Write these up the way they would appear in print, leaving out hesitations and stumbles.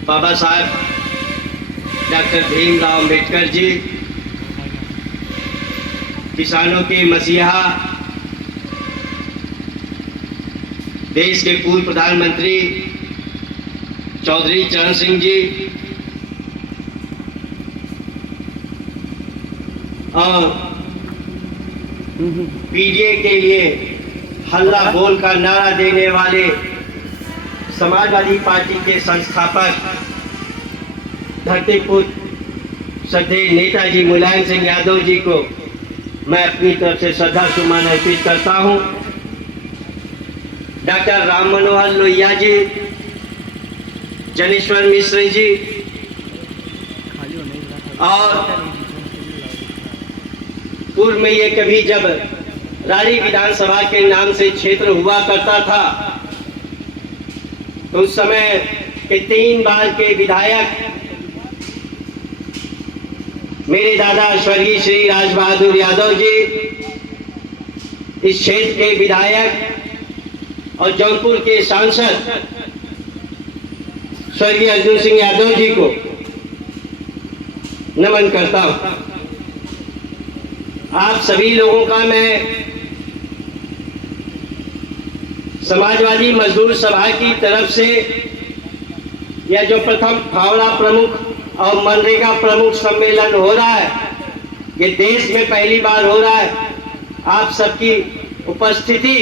बाबा साहब डॉक्टर भीमराव अम्बेडकर जी, किसानों के मसीहा, देश के पूर्व प्रधानमंत्री चौधरी चरण सिंह जी और पीडीए के लिए हल्ला बोल का नारा देने वाले समाजवादी पार्टी के संस्थापक धरतीपुत्र श्रद्धेय नेताजी मुलायम सिंह यादव जी को मैं अपनी तरफ से श्रद्धा सुमन अर्पित करता हूं। डॉक्टर राम मनोहर लोहिया जी, जनेश्वर मिश्र जी और पूर्व में ये कभी जब रारी विधानसभा के नाम से क्षेत्र हुआ करता था तो उस समय के 3 बार के विधायक मेरे दादा स्वर्गीय श्री राज बहादुर यादव जी, इस क्षेत्र के विधायक और जौनपुर के सांसद स्वर्गीय अर्जुन सिंह यादव जी को नमन करता हूं। आप सभी लोगों का मैं समाजवादी मजदूर सभा की तरफ से यह जो प्रथम फावड़ा प्रमुख और मनरेगा प्रमुख सम्मेलन हो रहा है, ये देश में पहली बार हो रहा है। आप सबकी उपस्थिति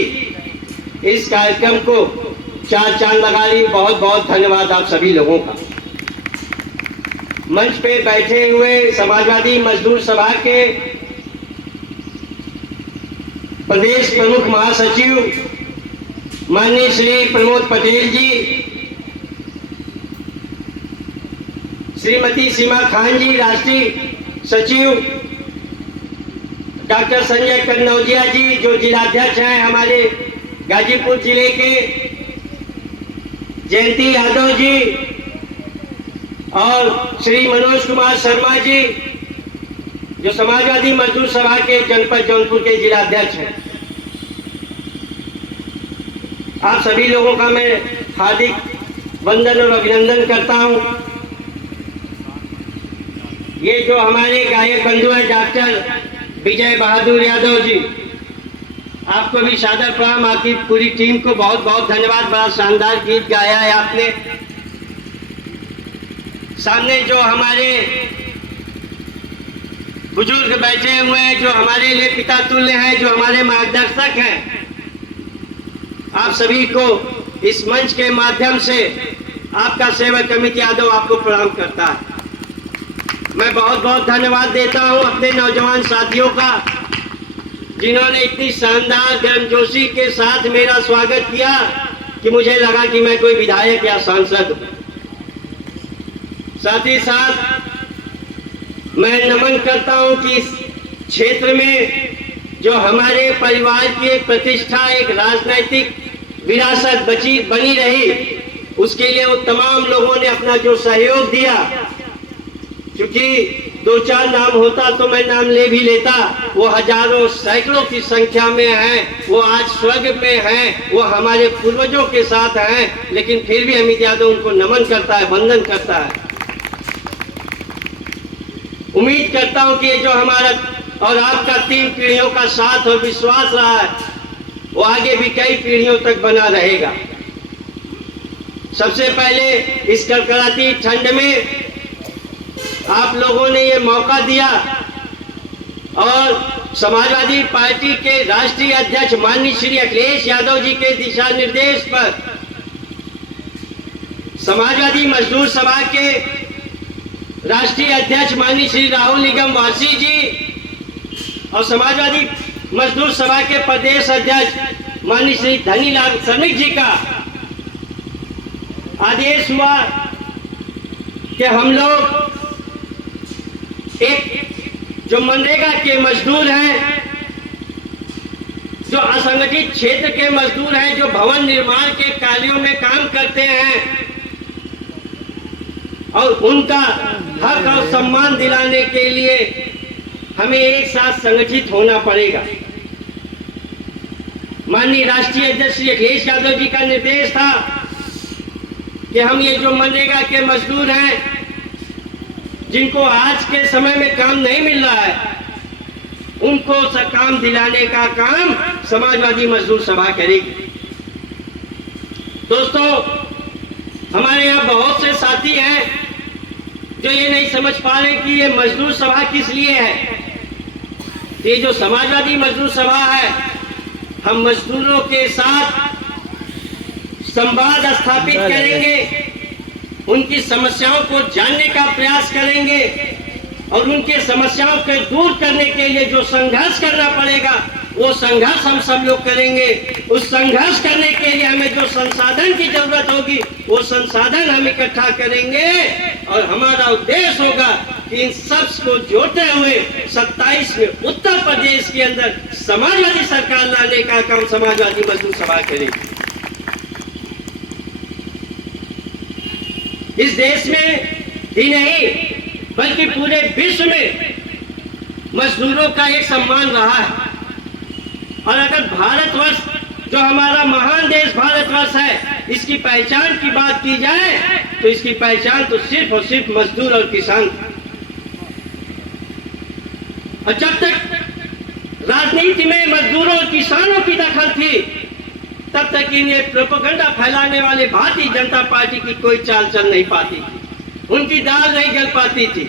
इस कार्यक्रम को 4 चांद लगा रही। बहुत बहुत धन्यवाद आप सभी लोगों का। मंच पे बैठे हुए समाजवादी मजदूर सभा के प्रदेश प्रमुख महासचिव माननीय श्री प्रमोद पटेल जी, श्रीमती सीमा खान जी राष्ट्रीय सचिव, डॉक्टर संजय कन्नौजिया जी जो जिलाध्यक्ष हैं हमारे गाजीपुर जिले के, जयंती यादव जी और श्री मनोज कुमार शर्मा जी जो समाजवादी मजदूर सभा के जनपद जौनपुर के जिलाध्यक्ष हैं। आप सभी लोगों का मैं हार्दिक वंदन और अभिनंदन करता हूं। ये जो हमारे गायक बंधु हैं डॉक्टर विजय बहादुर यादव जी, आपको भी सादर प्रणाम। आपकी पूरी टीम को बहुत बहुत धन्यवाद। बड़ा शानदार गीत गाया है आपने। सामने जो हमारे बुजुर्ग बैठे हुए हैं, जो हमारे लिए पिता तुल्य हैं, जो हमारे मार्गदर्शक हैं, आप सभी को इस मंच के माध्यम से आपका सेवक अमित यादव आपको प्रणाम करता है। मैं बहुत बहुत धन्यवाद देता हूं अपने नौजवान साथियों का, जिन्होंने इतनी शानदार गर्मजोशी के साथ मेरा स्वागत किया कि मुझे लगा कि मैं कोई विधायक या सांसद हूं। साथ ही साथ मैं नमन करता हूं कि इस क्षेत्र में जो हमारे परिवार की एक प्रतिष्ठा, एक राजनैतिक विरासत बनी रही, उसके लिए वो तमाम लोगों ने अपना जो सहयोग दिया, क्योंकि 2-4 नाम होता तो मैं नाम ले भी लेता, वो हजारों सैकड़ों की संख्या में हैं, वो आज स्वर्ग में हैं, वो हमारे पूर्वजों के साथ हैं, लेकिन फिर भी अमित यादव उनको नमन करता है, वंदन करता है। उम्मीद करता हूं कि जो हमारा और आपका 3 पीढ़ियों का साथ और विश्वास रहा है, वो आगे भी कई पीढ़ियों तक बना रहेगा। सबसे पहले इस कड़कड़ाती ठंड में आप लोगों ने ये मौका दिया और समाजवादी पार्टी के राष्ट्रीय अध्यक्ष माननीय श्री अखिलेश यादव जी के दिशा निर्देश पर समाजवादी मजदूर सभा के राष्ट्रीय अध्यक्ष माननीय श्री राहुल निगम वासी जी और समाजवादी मजदूर सभा के प्रदेश अध्यक्ष माननीय श्री धनीलाल श्रमिक जी का आदेश हुआ कि हम लोग एक जो मनरेगा के मजदूर हैं, जो असंगठित क्षेत्र के मजदूर हैं, जो भवन निर्माण के कार्यों में काम करते हैं, और उनका हक और सम्मान दिलाने के लिए हमें एक साथ संगठित होना पड़ेगा। माननीय राष्ट्रीय अध्यक्ष श्री अखिलेश यादव जी का निर्देश था कि कि हम ये जो मनरेगा के मजदूर हैं, जिनको आज के समय में काम नहीं मिल रहा है, उनको काम दिलाने का काम समाजवादी मजदूर सभा करेगी। दोस्तों, हमारे यहाँ बहुत से साथी हैं जो ये नहीं समझ पा रहे कि ये मजदूर सभा किस लिए है। ये जो समाजवादी मजदूर सभा है, हम मजदूरों के साथ संवाद स्थापित करेंगे, उनकी समस्याओं को जानने का प्रयास करेंगे और उनके समस्याओं को दूर करने के लिए जो संघर्ष करना पड़ेगा वो संघर्ष हम सब लोग करेंगे। उस संघर्ष करने के लिए हमें जो संसाधन की जरूरत होगी वो संसाधन हम इकट्ठा करेंगे और हमारा उद्देश्य होगा कि इन सब को जोड़ते हुए 27 में उत्तर प्रदेश के अंदर समाजवादी सरकार लाने का काम समाजवादी मजदूर सभा करेगी। इस देश में ही नहीं बल्कि पूरे विश्व में मजदूरों का एक सम्मान रहा है। और अगर भारतवर्ष, जो हमारा महान देश भारतवर्ष है, इसकी पहचान की बात की जाए तो इसकी पहचान तो सिर्फ और सिर्फ मजदूर और किसान। और जब तक राजनीति में मजदूरों और किसानों की दखल थी, तब तक इन्हें प्रोपेगेंडा फैलाने वाले भारतीय जनता पार्टी की कोई चाल चल नहीं पाती थी, उनकी दाल नहीं गल पाती थी।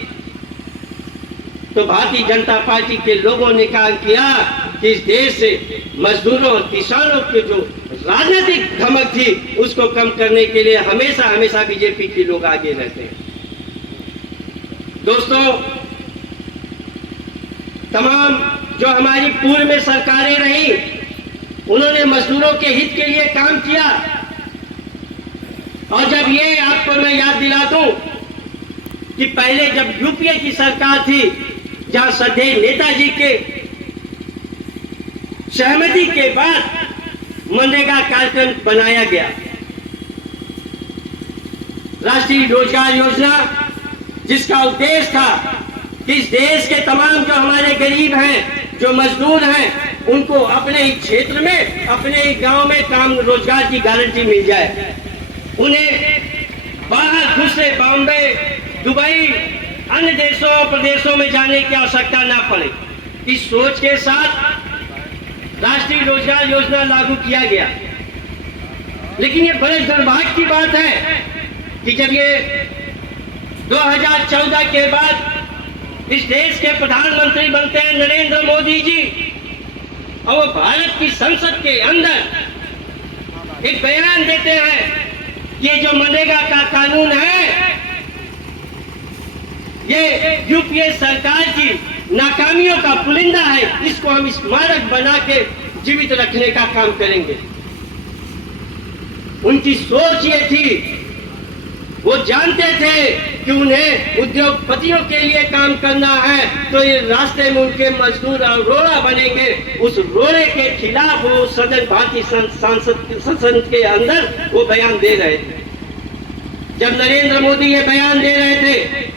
तो भारतीय जनता पार्टी के लोगों ने काम किया कि इस देश से मजदूरों और किसानों की जो राजनीतिक धमक थी उसको कम करने के लिए हमेशा हमेशा बीजेपी के लोग आगे रहते हैं। दोस्तों, तमाम जो हमारी पूर्व में सरकारें रही, उन्होंने मजदूरों के हित के लिए काम किया। और जब ये आपको मैं याद दिला दूं कि पहले जब यूपीए की सरकार थी, जहां श्रद्धेय नेताजी के सहमति के बाद मनरेगा कार्यक्रम बनाया गया, राष्ट्रीय रोजगार योजना, जिसका उद्देश्य था कि इस देश के तमाम जो हमारे गरीब हैं, जो मजदूर हैं, उनको अपने ही क्षेत्र में, अपने ही गांव में काम रोजगार की गारंटी मिल जाए। उन्हें बाहर दूसरे बॉम्बे, दुबई, अन्य देशों और प्रदेशों में जाने की आवश्यकता ना पड़े। इस सोच के साथ राष्ट्रीय रोजगार योजना लागू किया गया। लेकिन ये बड़े दुर्भाग्य की बात है कि जब ये 2014 के बाद इस देश के प्रधानमंत्री बनते हैं नरेंद्र मोदी जी, और वो भारत की संसद के अंदर एक बयान देते हैं, ये जो मनरेगा का कानून है, ये यूपीए सरकार की नाकामियों का पुलिंदा है, इसको हम स्मारक बना के जीवित रखने का काम करेंगे। उनकी सोच ये थी, वो जानते थे कि उन्हें उद्योगपतियों के लिए काम करना है, तो ये रास्ते में उनके मजदूर और रोड़ा बनेंगे। उस रोड़े के खिलाफ वो सदन, भारतीय संसद के अंदर वो बयान दे रहे थे। जब नरेंद्र मोदी ये बयान दे रहे थे,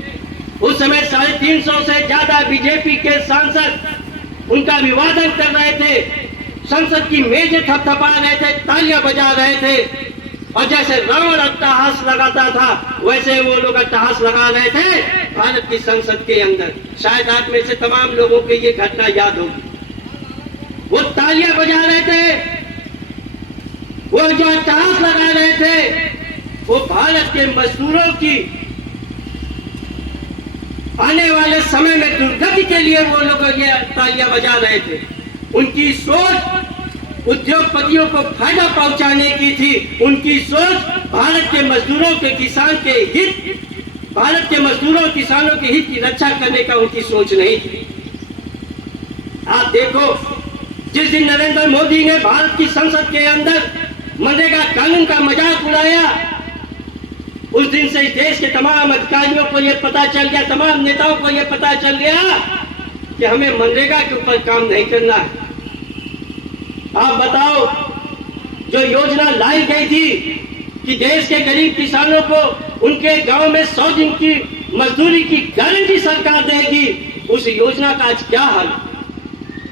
उस समय 350 से ज्यादा बीजेपी के सांसद उनका अभिवादन कर रहे थे, संसद की मेजें थपथपा रहे थे, तालियां बजा रहे थे, और जैसे रावण अट्टहास लगाता था वैसे वो लोग अट्टहास लगा रहे थे भारत की संसद के अंदर। शायद आप में से तमाम लोगों को ये घटना याद होगी। वो तालियां बजा रहे थे, वो जो अट्टहास लगा रहे थे, वो भारत के मजदूरों की आने वाले समय में दुर्गति के लिए वो लोग ये तालियां बजा रहे थे। उनकी सोच उद्योगपतियों को फायदा पहुंचाने की थी, उनकी सोच भारत के मजदूरों के किसान के हित, भारत के मजदूरों किसानों के हित की रक्षा करने का उनकी सोच नहीं थी। आप देखो, जिस दिन नरेंद्र मोदी ने भारत की संसद के अंदर मनरेगा कानून का मजाक उड़ाया, उस दिन से इस देश के तमाम अधिकारियों को यह पता चल गया, तमाम नेताओं को यह पता चल गया कि हमें मनरेगा के ऊपर काम नहीं करना है। आप बताओ, जो योजना लाई गई थी कि देश के गरीब किसानों को उनके गांव में 100 दिन की मजदूरी की गारंटी सरकार देगी, उस योजना का आज क्या हाल?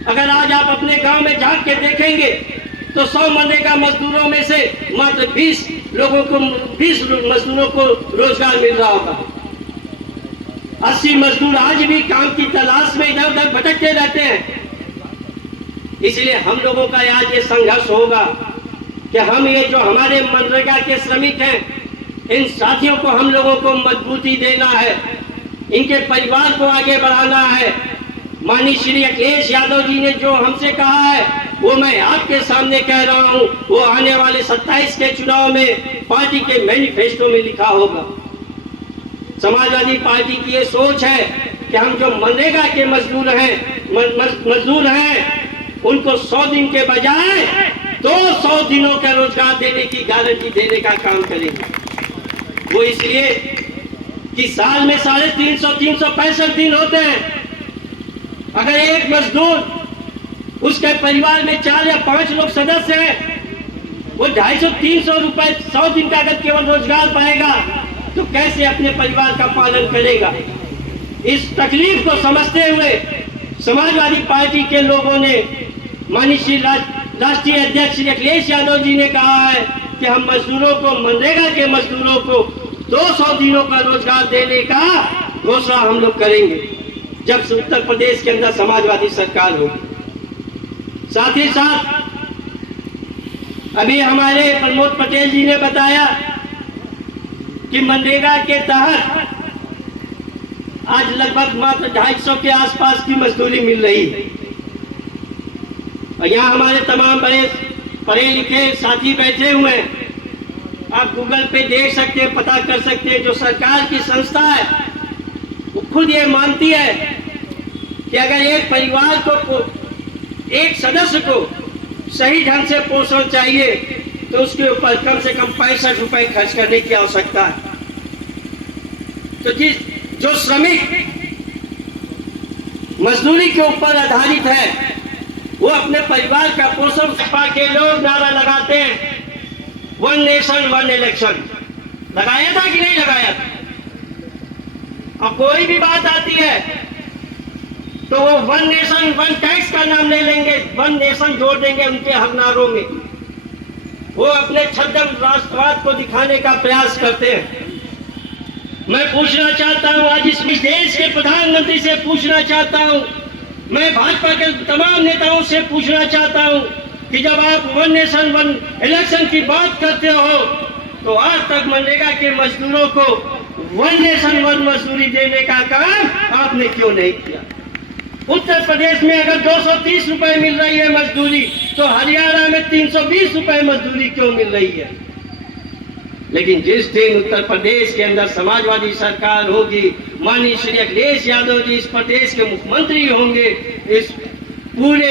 अगर आज आप अपने गांव में जाके देखेंगे तो 100 मनरेगा मजदूरों में से मात्र 20 लोगों को 20 मजदूरों को रोजगार मिल रहा होगा। 80 मजदूर आज भी काम की तलाश में इधर उधर भटकते रहते हैं। इसलिए हम लोगों का आज ये संघर्ष होगा कि हम ये जो हमारे मनरेगा के श्रमिक हैं, इन साथियों को हम लोगों को मजबूती देना है, इनके परिवार को आगे बढ़ाना है। माननीय श्री अखिलेश यादव जी ने जो हमसे कहा है वो मैं आपके सामने कह रहा हूं, वो आने वाले 27 के चुनाव में पार्टी के मैनिफेस्टो में लिखा होगा। समाजवादी पार्टी की ये सोच है कि हम जो मनरेगा के मजदूर हैं उनको 100 दिन के बजाय 200 दिनों का रोजगार देने की गारंटी देने का काम करेंगे। वो इसलिए कि साल में 365 दिन होते हैं। अगर एक मजदूर, उसके परिवार में 4 या 5 लोग सदस्य हैं, वो 250-300 रुपए 100 दिन का अगर केवल रोजगार पाएगा तो कैसे अपने परिवार का पालन करेगा। इस तकलीफ को समझते हुए समाजवादी पार्टी के लोगों ने, माननीय श्री राष्ट्रीय अध्यक्ष श्री अखिलेश यादव जी ने कहा है कि हम मजदूरों को, मनरेगा के मजदूरों को 200 दिनों का रोजगार देने का घोषणा हम लोग करेंगे जब उत्तर प्रदेश के अंदर समाजवादी सरकार होगी। साथ ही साथ अभी हमारे प्रमोद पटेल जी ने बताया कि मनरेगा के तहत आज लगभग मात्र 250 के आसपास की मजदूरी मिल रही है। और यहाँ हमारे तमाम बड़े पढ़े लिखे साथी बैठे हुए हैं, आप गूगल पे देख सकते हैं, पता कर सकते हैं। जो सरकार की संस्था है वो खुद ये मानती है कि अगर एक परिवार को, एक सदस्य को सही ढंग से पोषण चाहिए तो उसके ऊपर कम से कम 65 रुपए खर्च करने की आवश्यकता है। तो जो श्रमिक मजदूरी के ऊपर आधारित है वो अपने परिवार का पोषण सपा के लोग नारा लगाते हैं, 1 नेशन 1 इलेक्शन। लगाया था कि नहीं लगाया था? अब कोई भी बात आती है तो वो 1 नेशन 1 टैक्स का नाम ले लेंगे, 1 नेशन जोड़ देंगे उनके हर नारों में। वो अपने छद्म राष्ट्रवाद को दिखाने का प्रयास करते हैं। मैं पूछना चाहता हूं, आज इस देश के प्रधानमंत्री से पूछना चाहता हूं, मैं भाजपा के तमाम नेताओं से पूछना चाहता हूं कि जब आप 1 नेशन 1 इलेक्शन की बात करते हो तो आज तक मनरेगा के मजदूरों को 1 नेशन 1 मजदूरी देने का काम आपने क्यों नहीं किया? उत्तर प्रदेश में अगर 230 रुपए मिल रही है मजदूरी तो हरियाणा में 320 रुपए मजदूरी क्यों मिल रही है? लेकिन जिस दिन उत्तर प्रदेश के अंदर समाजवादी सरकार होगी, माननीय श्री अखिलेश यादव जी इस प्रदेश के मुख्यमंत्री होंगे, इस पूरे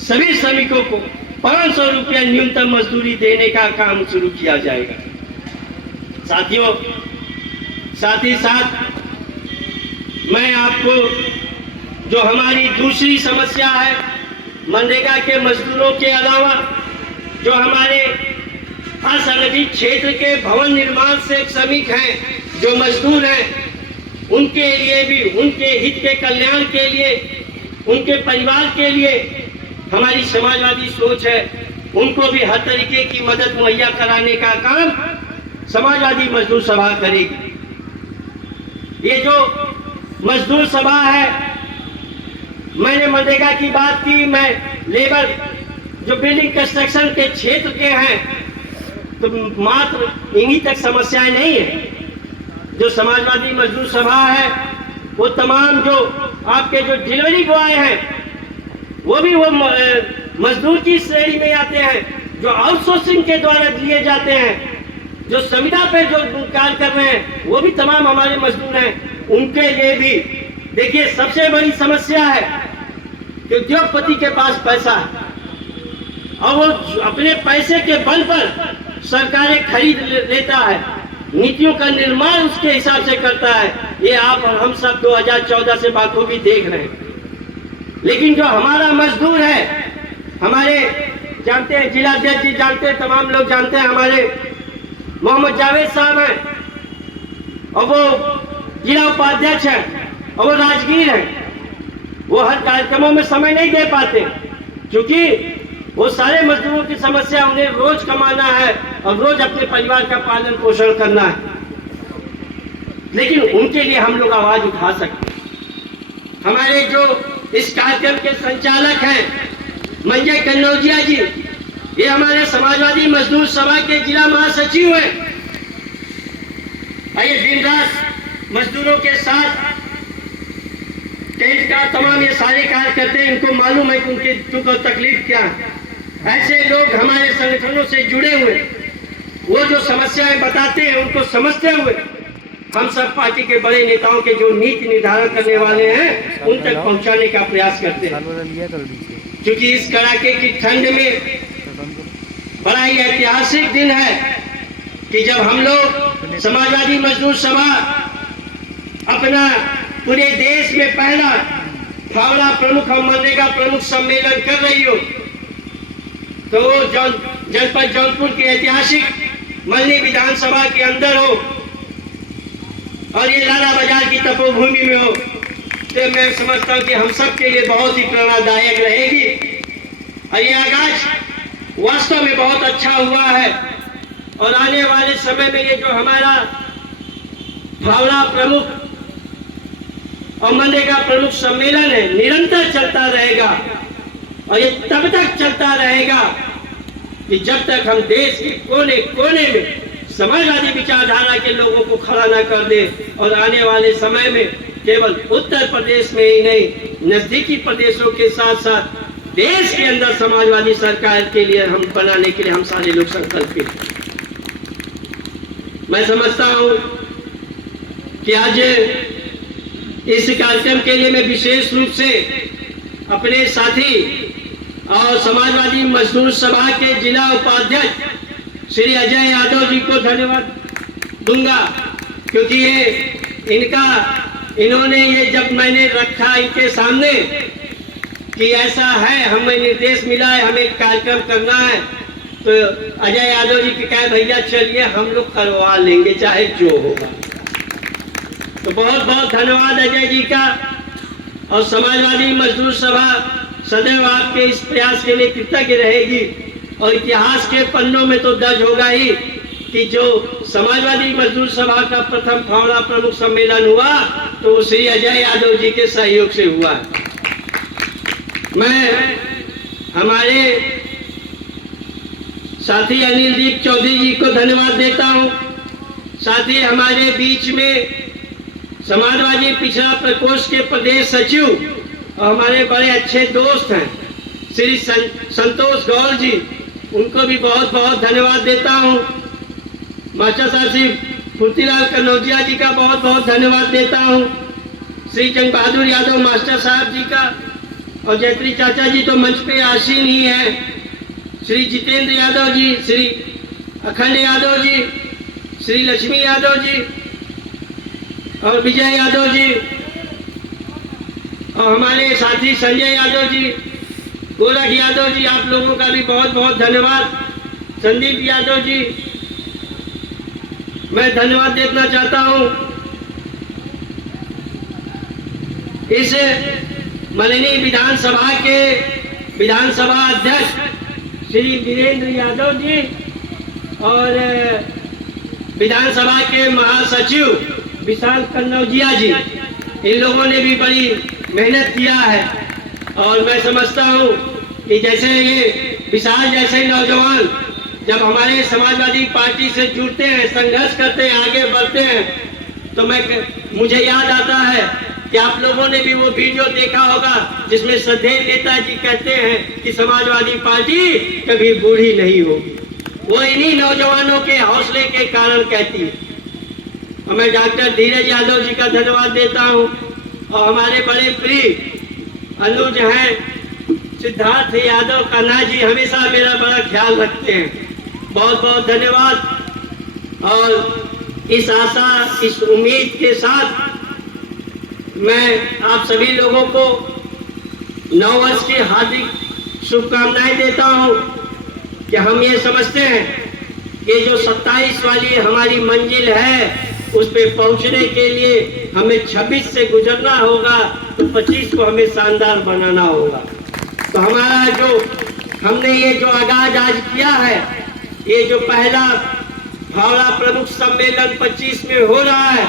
सभी श्रमिकों को 500 रुपया न्यूनतम मजदूरी देने का काम शुरू किया जाएगा। साथियों, साथ ही साथ मैं आपको जो हमारी दूसरी समस्या है, मनरेगा के मजदूरों के अलावा जो हमारे असंगठित क्षेत्र के भवन निर्माण से श्रमिक हैं, जो मजदूर हैं, उनके लिए भी, उनके हित के कल्याण के लिए, उनके परिवार के लिए हमारी समाजवादी सोच है। उनको भी हर तरीके की मदद मुहैया कराने का काम समाजवादी मजदूर सभा करेगी। ये जो मजदूर सभा है, मैंने मनरेगा की बात की, मैं लेबर जो बिल्डिंग कंस्ट्रक्शन के क्षेत्र के हैं तो मात्र इन्हीं तक समस्याएं नहीं है। जो समाजवादी मजदूर सभा है वो तमाम जो आपके जो डिलीवरी बॉय हैं वो भी वो मजदूर की श्रेणी में आते हैं, जो आउटसोर्सिंग के द्वारा लिए जाते हैं, जो संविदा पे जो कार्य कर रहे हैं वो भी तमाम हमारे मजदूर हैं। उनके लिए भी देखिए सबसे बड़ी समस्या है कि उद्योगपति के पास पैसा है और वो अपने पैसे के बल पर सरकारें खरीद लेता है, नीतियों का निर्माण उसके हिसाब से करता है। ये आप और हम सब 2014 से बाखूबी देख रहे हैं। लेकिन जो हमारा मजदूर है, हमारे जानते हैं, जिला अध्यक्ष जी जानते हैं, तमाम लोग जानते हैं, हमारे मोहम्मद जावेद साहब हैं और वो जिला उपाध्यक्ष हैं और वो राजगीर हैं। वो हर कार्यक्रमों में समय नहीं दे पाते क्योंकि वो सारे मजदूरों की समस्या, उन्हें रोज कमाना है और रोज अपने परिवार का पालन पोषण करना है, लेकिन उनके लिए हम लोग आवाज उठा सकते हैं। हमारे जो इस कार्यक्रम के संचालक हैं मंजय कन्नौजिया जी, ये हमारे समाजवादी मजदूर सभा के जिला महासचिव हैं। ये दिन रात मजदूरों के साथ टेंट का तमाम ये सारे कार्य करते हैं, इनको मालूम है कि उनकी दुख और तकलीफ क्या है। ऐसे लोग हमारे संगठनों से जुड़े हुए, वो जो समस्याएं बताते हैं उनको समझते हुए हम सब पार्टी के बड़े नेताओं के जो नीति निर्धारण करने वाले हैं उन तक पहुंचाने का प्रयास करते हैं। क्योंकि इस कड़ाके की ठंड में बड़ा ही ऐतिहासिक दिन है कि जब हम लोग समाजवादी मजदूर सभा अपना पूरे देश में पहला फावड़ा प्रमुख और मनरेगा प्रमुख सम्मेलन कर रही हो, तो जनपद जौनपुर के ऐतिहासिक मल्ली विधानसभा के अंदर हो और ये लाला बाजार की तपोभूमि में हो, तो मैं समझता हूँ कि हम सब के लिए बहुत ही प्रेरणादायक रहेगी। और ये आगाज वास्तव में बहुत अच्छा हुआ है और आने वाले समय में ये जो हमारा फावड़ा प्रमुख और मनरेगा प्रमुख सम्मेलन है निरंतर चलता रहेगा और ये तब तक चलता रहेगा कि जब तक हम देश के कोने कोने में समाजवादी विचारधारा के लोगों को खड़ा न कर दे। और आने वाले समय में केवल उत्तर प्रदेश में ही नहीं, नजदीकी प्रदेशों के साथ साथ देश के अंदर समाजवादी सरकार के लिए हम बनाने के लिए हम सारे लोग संकल्पित हैं। मैं समझता हूं कि आज इस कार्यक्रम के लिए मैं विशेष रूप से अपने साथी और समाजवादी मजदूर सभा के जिला उपाध्यक्ष श्री अजय यादव जी को धन्यवाद दूंगा, क्योंकि इन्होंने ये जब मैंने रखा इनके सामने कि ऐसा है, हमें निर्देश मिला है, हमें कार्यक्रम करना है, तो अजय यादव जी के कहे भैया चलिए हम लोग करवा लेंगे चाहे जो होगा। तो बहुत बहुत धन्यवाद अजय जी का। और समाजवादी मजदूर सभा सदैव आपके इस प्रयास के लिए कृतज्ञ रहेगी और इतिहास के पन्नों में तो दर्ज होगा ही कि जो समाजवादी मजदूर सभा का प्रथम फावड़ा प्रमुख सम्मेलन हुआ तो श्री अजय यादव जी के सहयोग से हुआ। मैं हमारे साथी अनिल दीप चौधरी जी को धन्यवाद देता हूं। साथ ही हमारे बीच में समाजवादी पिछड़ा प्रकोष्ठ के प्रदेश सचिव और हमारे बड़े अच्छे दोस्त हैं श्री संतोष गौर जी, उनको भी बहुत बहुत धन्यवाद देता हूं। मास्टर साहब श्री फुर्तीलाल कन्नौजिया जी का बहुत बहुत धन्यवाद देता हूं। श्री जंग बहादुर यादव मास्टर साहब जी का, और जयत्री चाचा जी तो मंच पे आसीन ही है, श्री जितेंद्र यादव जी, श्री अखंड यादव जी, श्री लक्ष्मी यादव जी और विजय यादव जी, और हमारे साथी संजय यादव जी, गोरख यादव जी, आप लोगों का भी बहुत बहुत धन्यवाद। संदीप यादव जी, मैं धन्यवाद देना चाहता हूं। इस माननीय विधानसभा के विधानसभा अध्यक्ष श्री वीरेंद्र यादव जी और विधानसभा के महासचिव विशाल कन्नौजिया जी, इन लोगों ने भी बड़ी मेहनत किया है। और मैं समझता हूं कि जैसे ये विशाल जैसे नौजवान जब हमारे समाजवादी पार्टी से जुड़ते हैं, संघर्ष करते हैं, आगे बढ़ते हैं, तो मुझे याद आता है कि आप लोगों ने भी वो वीडियो देखा होगा जिसमें श्रद्धेय नेताजी कहते हैं कि समाजवादी पार्टी कभी बूढ़ी नहीं होगी। वो इन्हीं नौजवानों के हौसले के कारण कहती है। और मैं डॉक्टर धीरज यादव जी का धन्यवाद देता हूं और हमारे बड़े प्रिय अनुज हैं सिद्धार्थ यादव कान्हा जी, हमेशा मेरा बड़ा ख्याल रखते हैं, बहुत बहुत धन्यवाद। और इस आशा इस उम्मीद के साथ मैं आप सभी लोगों को नव वर्ष की हार्दिक शुभकामनाएं देता हूं कि हम ये समझते हैं कि जो 27 वाली हमारी मंजिल है उस पे पहुंचने के लिए हमें 26 से गुजरना होगा, तो 25 को हमें शानदार बनाना होगा। तो हमारा जो हमने ये जो आगाज आज किया है, ये जो पहला भावड़ा प्रमुख सम्मेलन 25 में हो रहा है,